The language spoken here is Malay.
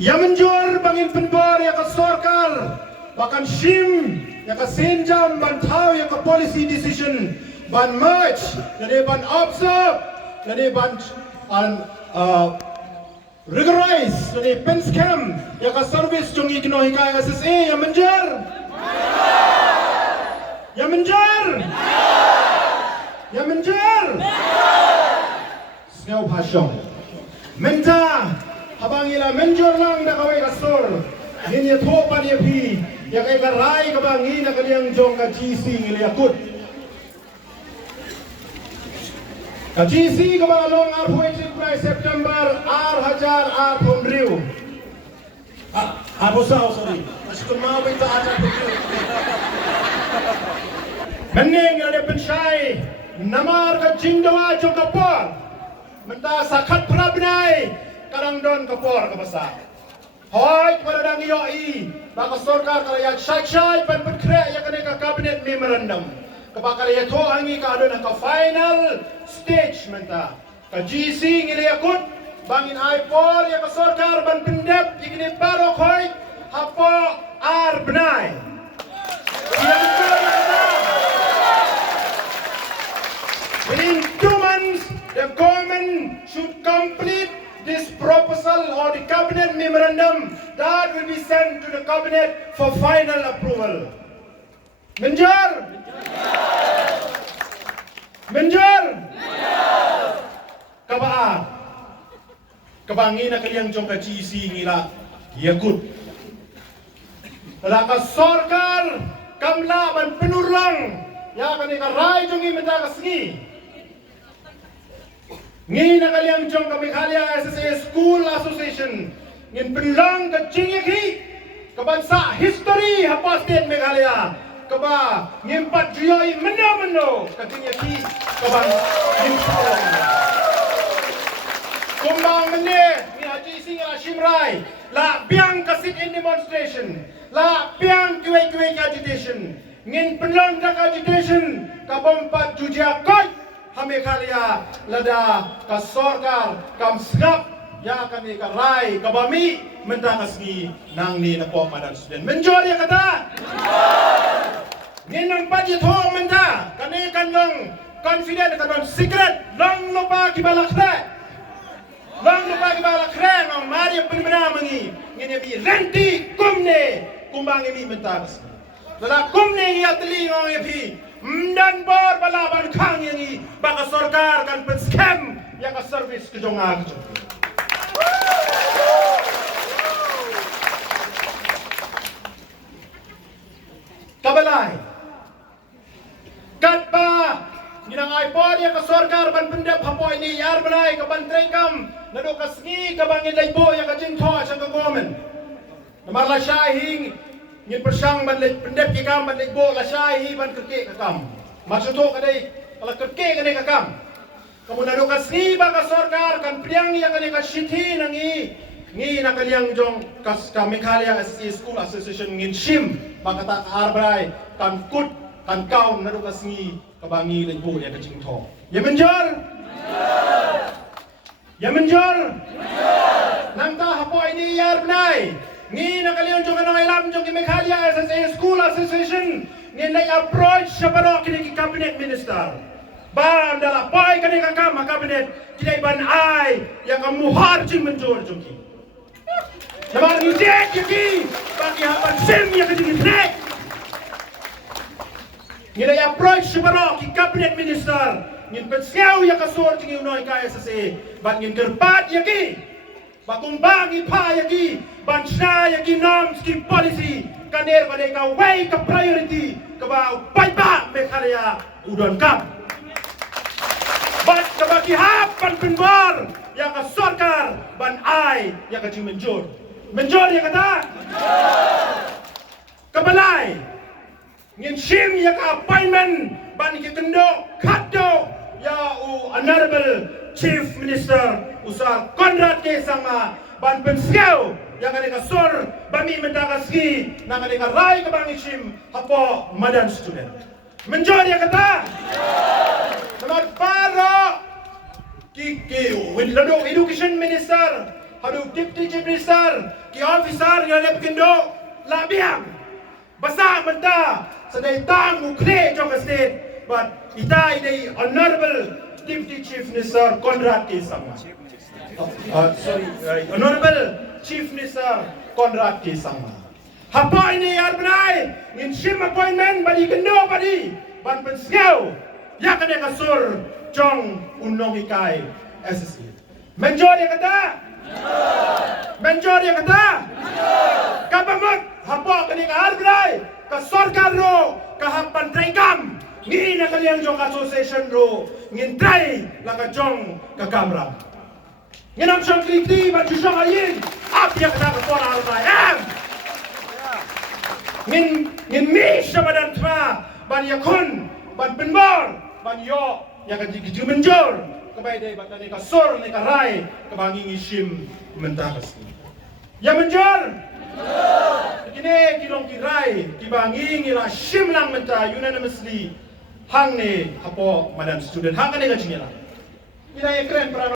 Ya menjor bangin penbor ya ke sorkar, bahkan shim ya ke senjam ban tahu ya ke policy decision ban merge, jadi ban observe, jadi ban rigorize, jadi pen scam ya ke service jong igno hika SSA ya menjor. Ya menjor. Ya menjor. Sengau pasyong. Menta habang ila menjor lang na kaway kasor. Ninya topa niya pi. Ya kay karay kabang ina kaniyang jong ka GC ngili akut. Ka GC kabang along R-Poetic by September R-Hajar R-Pumriu. R-Posaw, sorry. Masih kumawin ta ajar Pumriu. Mening ada pensyai namar ka jingdawa jong kapor. Menta sakat prabnai kadang don kapor ka basa. Hoy pada dang yoi baka sorkar kalaya syai pan penkre ya kane ka cabinet memorandum. Kabakal ya to angi ka adon ka final stage menta. Ka GC ngili akut bangin ai por ya ka sorkar ban pendep igni barok hoy hapo ar benai. Within 2 months, the government should complete this proposal or the cabinet memorandum that will be sent to the cabinet for final approval. Menjor? Menjor? Kabaa? Kabangin na kaliyang jong ka GC ngila yakut. Laka sorkar kamla ban penurlang ya kani ka rai jong imenta kasngi. Ngin nakaliyang jong kami Meghalaya SSA School Association ngin penlang ka jingiki kabansa history hapa state Meghalaya kaba ngimpat juyoi meno ka jingiki kaban ngimpat kumbang mene ni haji singa shimrai la biang kasit in demonstration la biang kuai agitation ngin penlang ka agitation kabompat jujia koi Meghalaya lada ka sorkar kam sngap ya kami ka rai kabami menta kasmi nang ni na po madan student menjor ya kata nginang budget ho menta kani kanong confident kanon secret long lupa kibalakre ngong mari penbena mangi ngini bi renti kumne kumbang mi menta kasmi lada kumne ya teli ngong ya pi dan bor balaban kang yang baka sorkar kan pen scam yang ka service ke jonga ke kabalai katba ninang iPod yang ka sorkar ban pendep hapo ini yar balai ka ban trekam nado kasngi ka bangin laibo yang ka jingtho sa ka government namarla syahing ngin persang ban pendep kikam ban laibo la syai ban kerke kakam maksud to kadai ala kerke kadai kakam kamu nado kasni ba ka sorkar kan priang yang kadai ka shithi nangi ngi nakaliang jong kas ka Meghalaya SSA School Association ngin shim makata arbrai kan kut kan kaum nado kasni kabangi laibo ya ka jingtho ya menjor nang ta hapo ini yar nai ni nakalian jong kanang ilam jong ki Meghalaya SSA School Association ni nai approach sa barok kini ki cabinet minister ba dala pai kani ka kam cabinet kini ban ai yang kamuhar jing menjor jong ki nabar ni dek ki bagi hapan sim yang kini trek ni nai approach sa barok ki cabinet minister ngin pensiaw yang kasor jing unoi ka SSA ban ngin gerpat yaki bakumbangi pa yaki bansna yaki norms ki policy kaner pada ka way ka priority ka ba paiba Meghalaya udon kam bat ka bagi hapan penbor yang ka sorkar ban ai yang ka menjor ya kata kabalai ngin shim ya ka appointment ban ki kendo kado ya honorable Chief Minister Usar Conrad K. Sangma ban pensiaw yang ada kasor bami mendagaski nang ada rai kabangishim hapo madan student menjor ya kata Samad paro kiki when lado education minister Hadu Deputy Chief Minister, ki officer yang ada Pindo, labiang. Basa menta, sedai tang mukne jong state, but ita ini Honorable Deputy Chief Minister Conrad K. Sangma. Honorable Chief Minister Conrad K. Sangma. Hapa ini yar benai, ngin shim appointment badi kendo badi, ban pensiau, ya kena kasur jong unong ikai SSE. Menjor yang kata? Menjor yang kata? Kapamot, hapa kena kahar benai, ka sorkar ro, kahapan traikam, ngin na kaliang jong association ro, ngin trai laka jong kakamram. Ngin am syang kriti, ban syang ayin, ap yang kata kasora al-bayam. Ngin mi syabadan tma ban yakun ban penbor ban yo yang kaju menjor kebai dai batani ka sor ni ka rai ka bangi ngishim mentakas ya menjor kini kilong kirai ki bangi ngira shim lang menta unanimously hang ne hapo madam student hang ne ka chingela ina ekren